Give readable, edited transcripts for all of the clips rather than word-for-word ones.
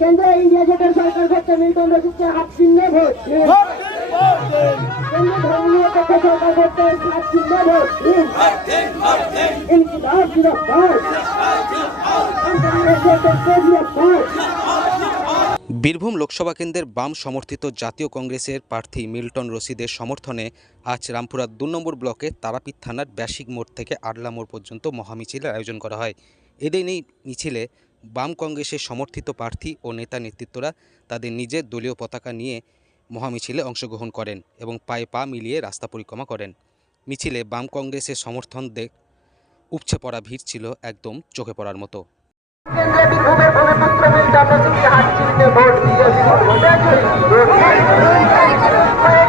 কেন্দ্র ইন্ডিয়া জোটের সরকার করতে মিল্টন রশিদকে হাত চিহ্ন ভোট। কেন্দ্র ধর্মীয় পক্ষ সরকার করতে হাত চিহ্ন ভোট। ইনকিলাব জিন্দাবাদ। বীরভূম লোকসভা কেন্দ্রের বাম সমর্থিত জাতীয় কংগ্রেসের প্রার্থী মিল্টন রশিদের সমর্থনে আজ রামপুরা ২ নম্বর ব্লকে তারাপীঠ থানার ব্যাসিক মোড় থেকে আড়লা মোড় পর্যন্ত মহামিছিলের আয়োজন করা হয়। এদিন এই মিছিলে বাম কংগ্রেসের সমর্থিত প্রার্থী ও নেতা নেতৃত্বরা তাদের নিজের দলীয় পতাকা নিয়ে মহামিছিলে অংশগ্রহণ করেন এবং পায়ে পা মিলিয়ে রাস্তা পরিক্রমা করেন। মিছিলে বাম কংগ্রেসের সমর্থন উপচে পড়া ভিড় ছিল একদম চোখে পড়ার মতো। কেন্দ্রে বীরভূমের ভূমিপুত্র মিল্টন রশিদকে হাত চিহ্নে ভোট দিয়ে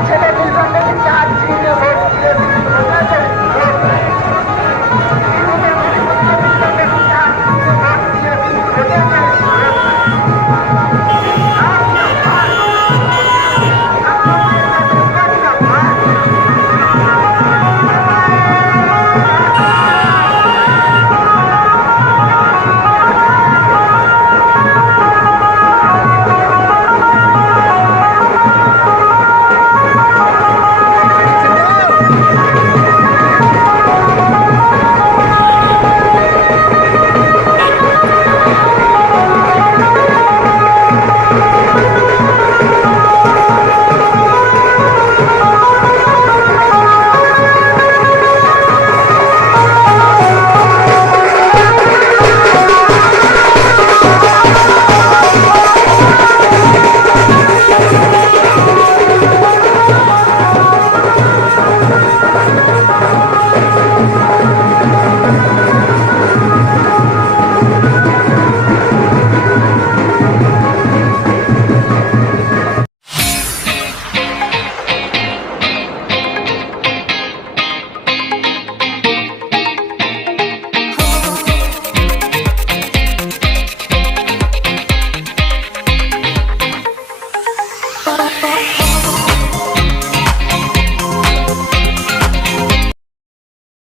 ছেলে মিল্টন রশিদকে হাত চিহ্নে ভোট দিয়ে